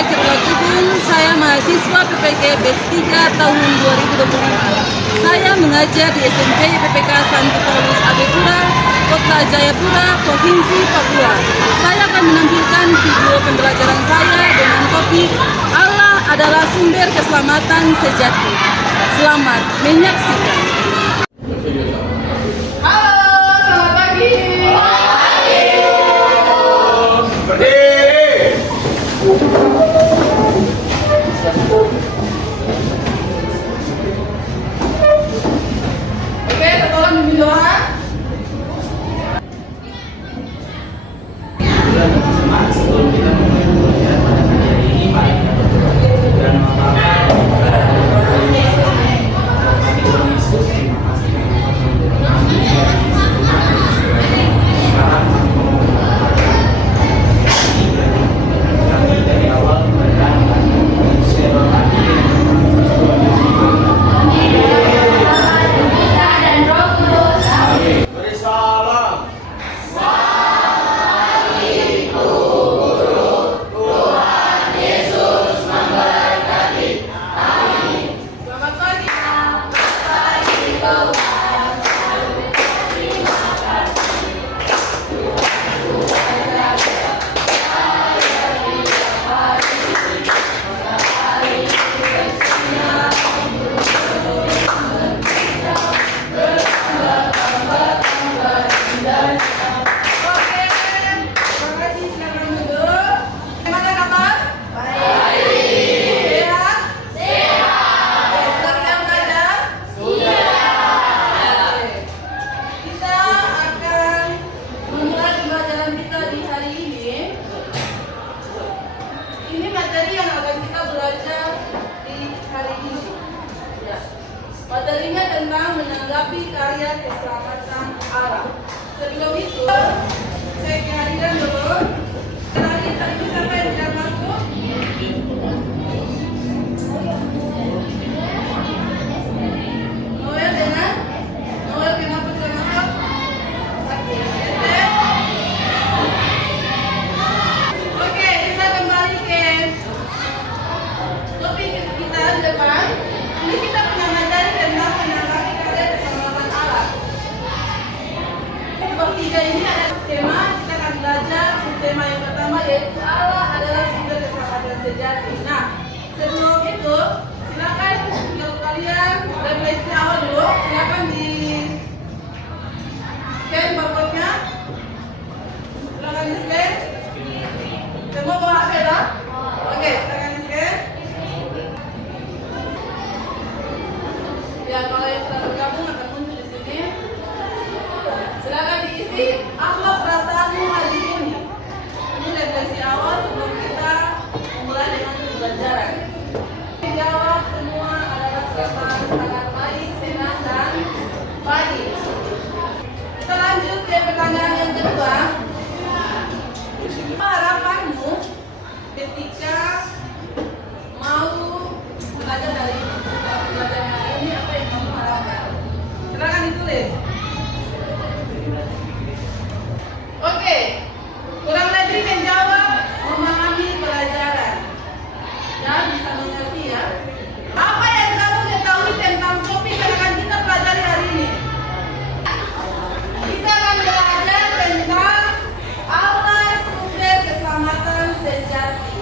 Citra Cukun, saya mahasiswa PPG B3 tahun 2025. Saya mengajar di SMP IPPK Santo Paulus Abepura, Kota Jayapura, Provinsi Papua. Saya akan menampilkan video pembelajaran saya dengan topik Allah adalah sumber keselamatan sejati. Selamat menyaksikan. Halo, selamat pagi. Oke, tolong bimbing doa. Sebelum kita memulai pembelajaran pada pagi hari ini, mari kita berdoa. Dan Tuhan Yesus, terima kasih sekarang kami dari awal berdoa materinya tentang menanggapi karya keselamatan Allah. Sebelum itu, saya kehadiran dulu. Tadi siapa yang tidak masuk? Noel dengan? Noel kenapa tidak masuk? Oke, kita kembali ke topik kita depan. Ini kita punya materi tentang menanggapi karya keselamatan Allah. Bab 3 ini ada tema, kita akan belajar tema yang pertama yaitu Allah adalah sumber keselamatan sejati. Nah, sebelum itu silakan kalau kalian refleksi awal dulu, silakan di scan barcode-nya. Silakan di scan. Semua bawa HP lah? Oke, silakan di scan. Ya, kalau yang sudah bergabung akan muncul di sini. Silakan diisi akhlak perasaanmu hari ini. Ini refleksi awal sebelum kita mulai dengan pembelajaran. Jawab semua adalah sangat baik, senang dan baik. Kita lanjut ke pertanyaan yang kedua. Apa harapanmu ketika mau belajar dari pembelajaran hari ini? Apa yang kamu harapkan? Silakan ditulis. Oke, kurang lebih menjawab memahami pelajaran dan bisa mengerti ya. Apa yang kamu ketahui tentang topik yang akan kita pelajari hari ini? Kita akan belajar tentang Allah sumber keselamatan sejati.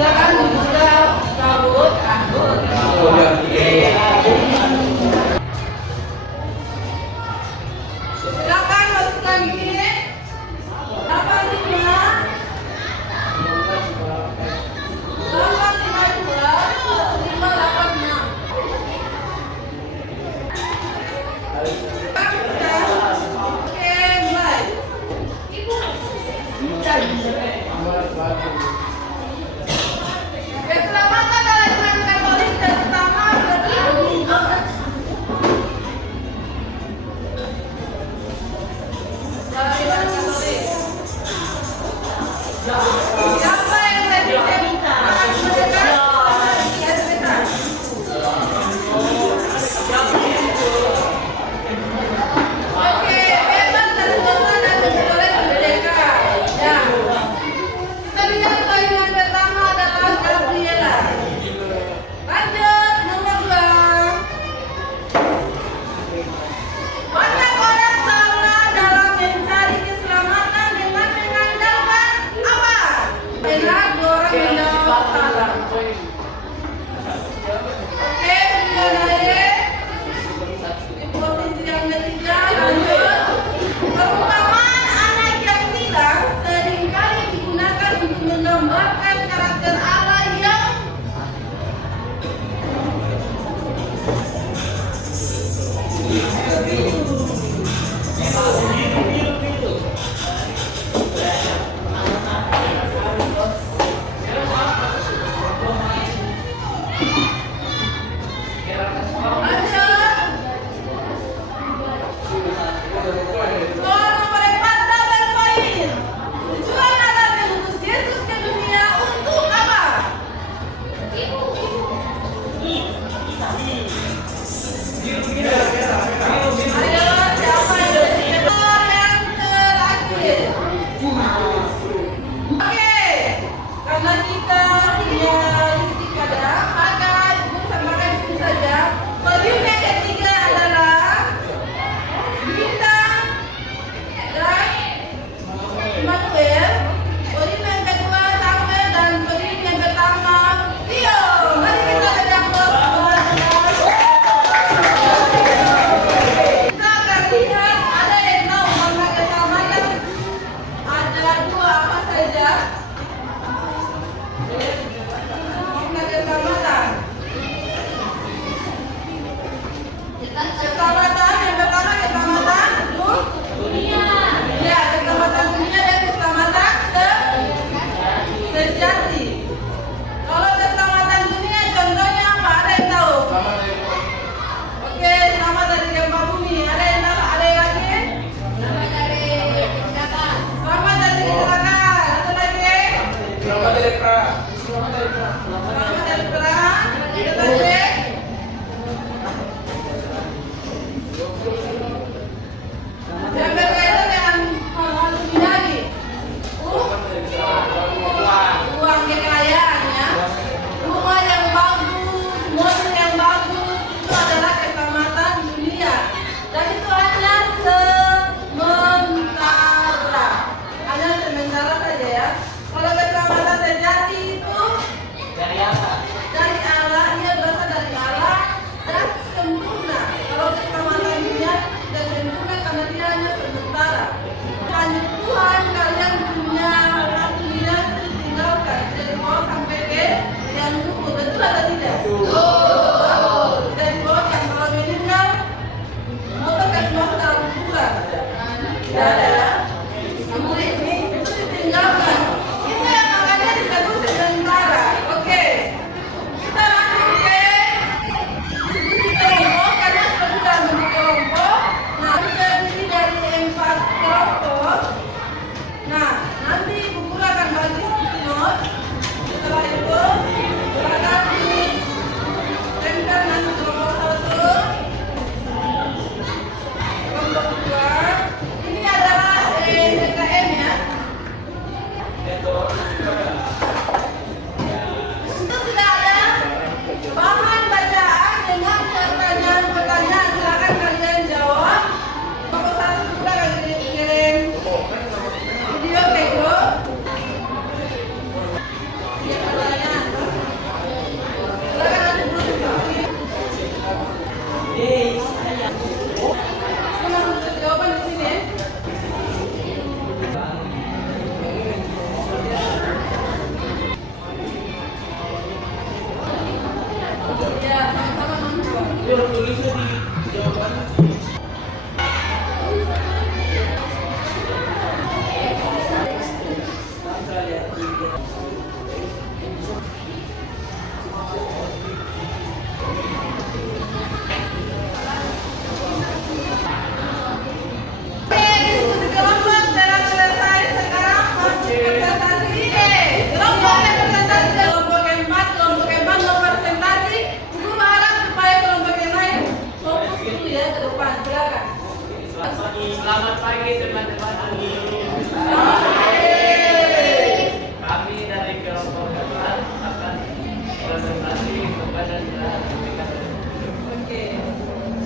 Silakan dibuka kabut. Silakan masukkan gini. 85 586. Kami dari kelompok depan akan presentasi kepada Oke.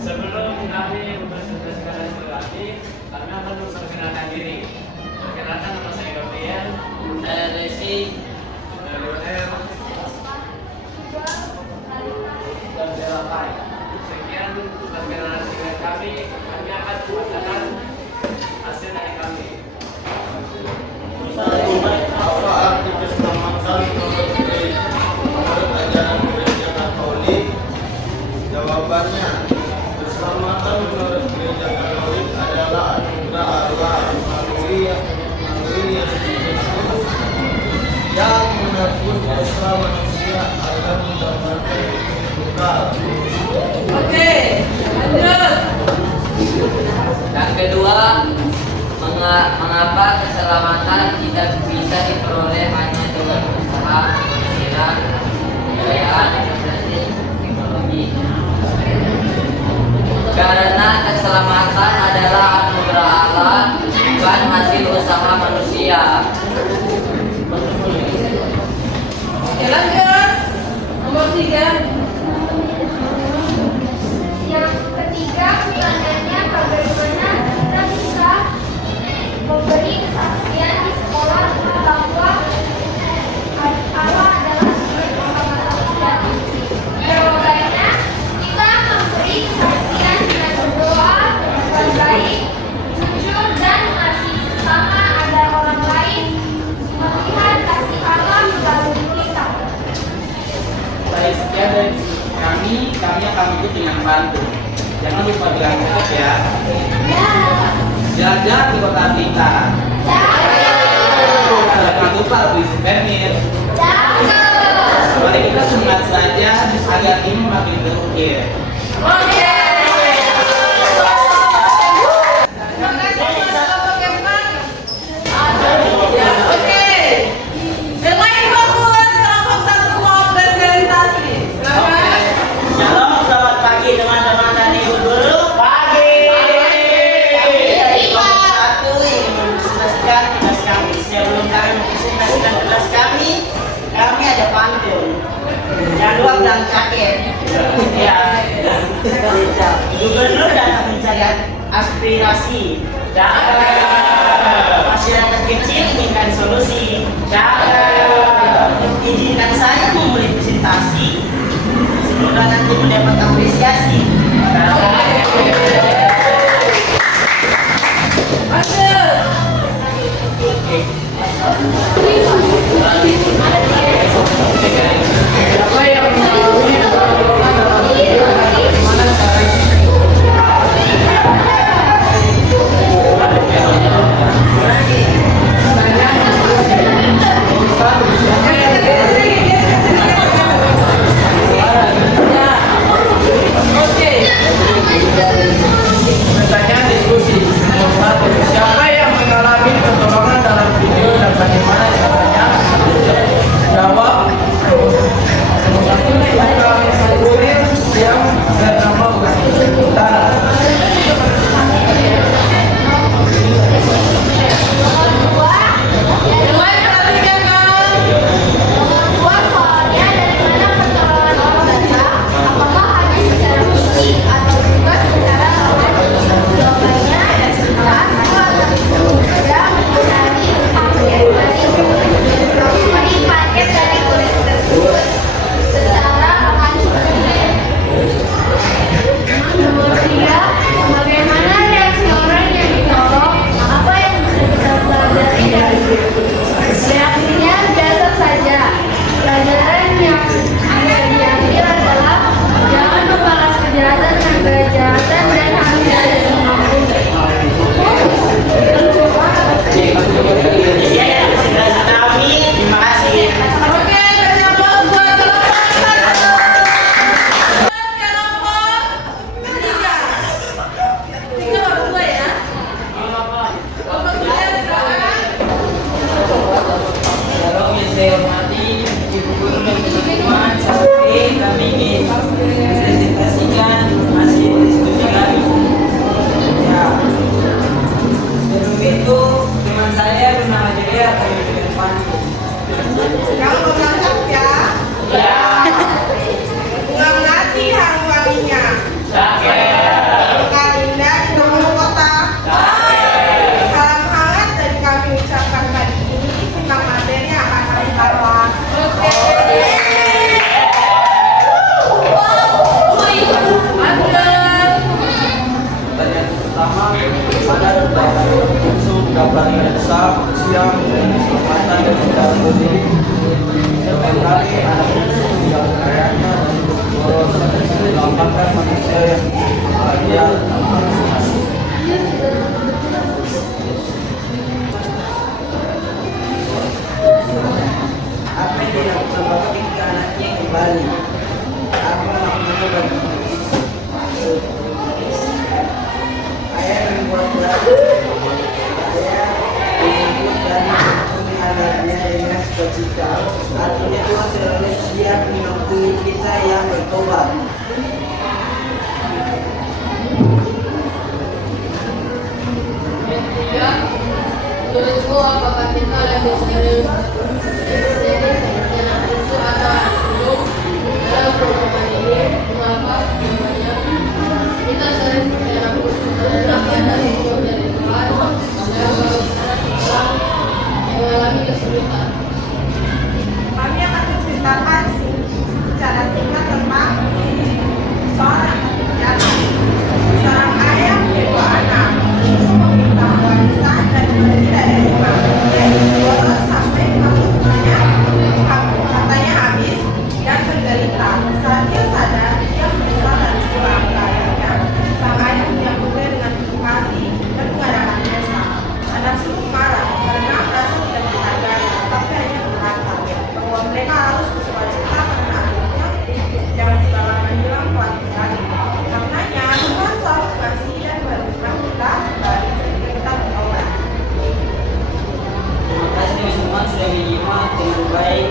sebelum kami mempresentasikan kami akan memperkenalkan diri. Perkenalkan, nama saya Gabriel. Saya Desi. Dari UNER. Dan Delapai. Sekian perkenalan singkat kami. Kami akan membacakan hasil dari kami. Apa arti keselamatan menurut ajaran gereja Katolik? Jawabannya, keselamatan menurut gereja Katolik adalah anugerah Allah melalui Yesus Kristus yang menebus dosa manusia agar mendapatkan hidup kekal. Oke, lanjut. Yang kedua, mengapa keselamatan tidak bisa diperoleh hanya dengan usaha, pikiran, kekayaan, investasi, teknologi? Karena keselamatan adalah anugerah Allah, bukan hasil usaha manusia. Oke, lanjut. Nomor 3. Yang ketiga, bukan hanya bagaimana kita bisa memberi kesaksian di sekolah bahwa Allah adalah sumber keselamatan kita. Jawabannya, kita memberi kesaksian dengan berdoa, berbaik, jujur, dan mengasihi sesama agar orang lain melihat kasih Allah melalui kita. Baik, sekian dari kami akan ikut dengan bantu. Jangan lupa diangkat ya. Jalan-jalan di kota kita. Jangan lupa beli souvenir. Mari kita semangat saja agar ini makin terukir. Oke. Terima kasih kepada Kemhan. Ya, oke. Selain fokus, kelompok 1 mau presentasi. Silakan. Shalom, selamat pagi teman-teman dan ibu guru. Pagi. Kami dari kelompok 1 ingin mempresentasikan tugas kami. Sebelum kami mempresentasikan tugas kami ada pantun. Jangan lupa bilang jaket. Ya. Gubernur datang mencari aspirasi. Masyarakat kecil inginkan solusi. Izinkan saya memulai presentasi. Semoga nanti mendapat apresiasi. Pertanyaan diskusi nomor 1. Siapa yang mengalami pertolongan dalam video dan bagaimana Artinya Tuhan selalu siap mengampuni kita yang bertobat. Ketiga, menurutmu apakah kita lebih serius dengan isu atau belum dalam program ini? Mengapa? Jawabannya, kita sering menerapkan dari Tuhan dan baru kita mengalami kesulitan. Kami akan menceritakan secara singkat tentang seorang ayah dua anak, meminta warisan dan tidak dari rumah. Dia dijual sampai kemampuannya, katanya habis dan menderita. Saat dia sadar, dia menyesal dan pulang ke ayahnya. Sang ayah menyambutnya dengan penuh kasih dan mengadakan pesta. Anak sungguh marah karena merasa tidak dihargai, tapi hanya berkata bahwa mereka harus bersuka-cita karena anaknya jangan segalanya hilang pelatih lagi. Karenanya Tuhan selalu mengasihi dan mengundang kita kembali ketika kita bertobat. Terima kasih teman-teman sudah menyimak dengan baik.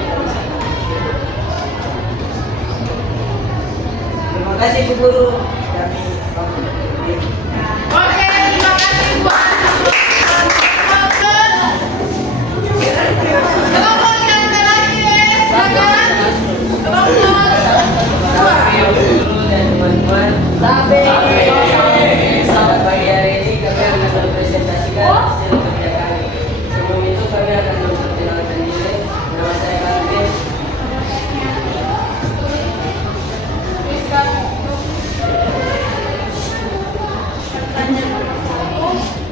Terima kasih Bu Guru. Kami Oke, terima kasih buat kelompok yang terakhir. Silakan. Kelompok dua. Guru dan teman-teman, selamat pagi hari ini kami akan mempresentasikan hasil kerja kami. Sebelum itu kami akan memperkenalkan diri. Nama saya Khalid.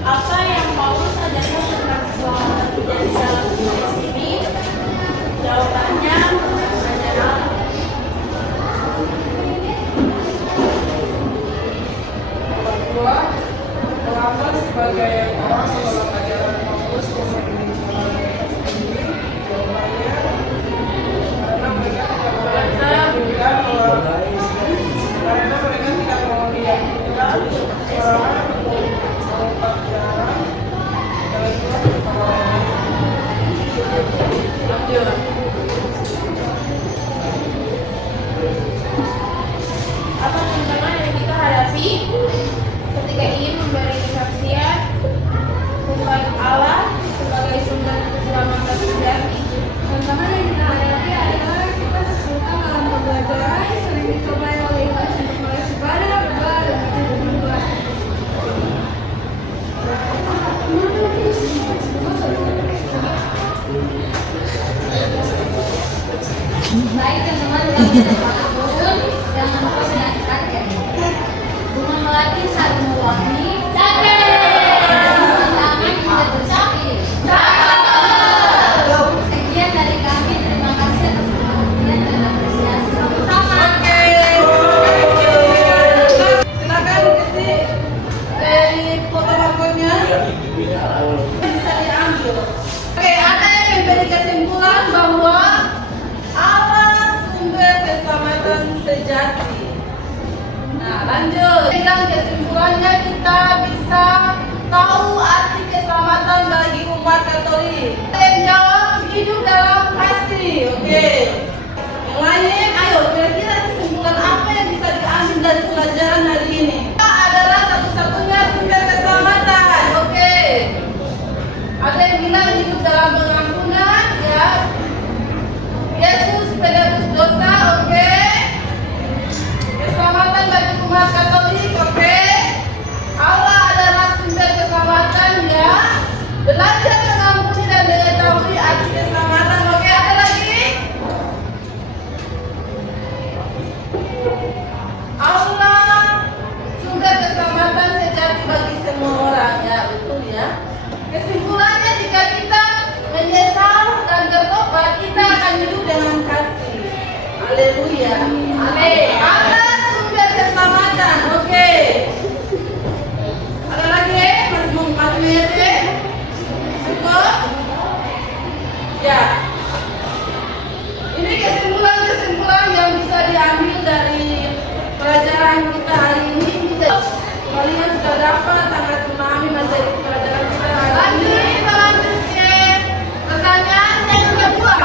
Apa yang Paulus ajarkan tentang keselamatan tidak disalahgunakan di sini? Jawabannya adalah Kedua, mengapa sebagai orang sekolah ajaran Paulus memiliki kebenaran sendiri? Jawabannya, karena mereka tidak menginginkan karena mereka tidak mau diyakinkan orang mengungkap jalan dari Tuhan kepada orang lain. apa tantangan yang kita hadapi ketika ingin memberi kesaksian tentang Allah sebagai sumber keselamatan sejati. Tantangan yang kita hadapi adalah kita kesulitan dalam pembelajaran, sering dicobai oleh iblis untuk meraih ibadah, berdoa, dan berjumpa Tuhan. Baik teman-teman, kami datang turun dan menonton ya. Bunga melati saat mewarni. Tangan juga bersapi. Sekian dari kami. Terima kasih atas perhatian dan apresiasi. Sama-sama. Silakan dikasih dari foto barcode-nya bisa diambil. Oke, ada yang memberi kesimpulan bahwa Allah sumber keselamatan sejati. Nah, lanjut. Dengan kesimpulannya kita bisa tahu arti keselamatan bagi umat Katolik. Yang jawab hidup dalam kasih. Oke. Yang lain, ayo kira-kira kesimpulan apa yang bisa diambil dari pelajaran hari ini? Kita adalah satu-satunya sumber keselamatan. Oke. Ada yang bilang hidup dalam pengampunan, ya. Yesus penebus dosa, oke. Keselamatan bagi umat Katolik, oke. Allah adalah sumber keselamatan, ya. Belajar mengampuni dan mengetahui arti keselamatan, oke. Ada lagi? Allah sumber keselamatan sejati bagi semua orang, ya, betul ya. Kesimpulannya jika kita menyesal dan bertobat, kita akan hidup dengan kasih. Haleluya. Amin. Ada sumber keselamatan. Oke. Ada lagi? Masih mengerti? Cukup? Ya. Ini kesimpulan-kesimpulan yang bisa diambil dari pelajaran kita hari ini. Kalian sudah dapat sangat memahami materi pelajaran kita hari ini. Lanjut, pertanyaan yang kedua.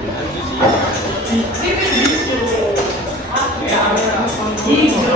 Antusiasme.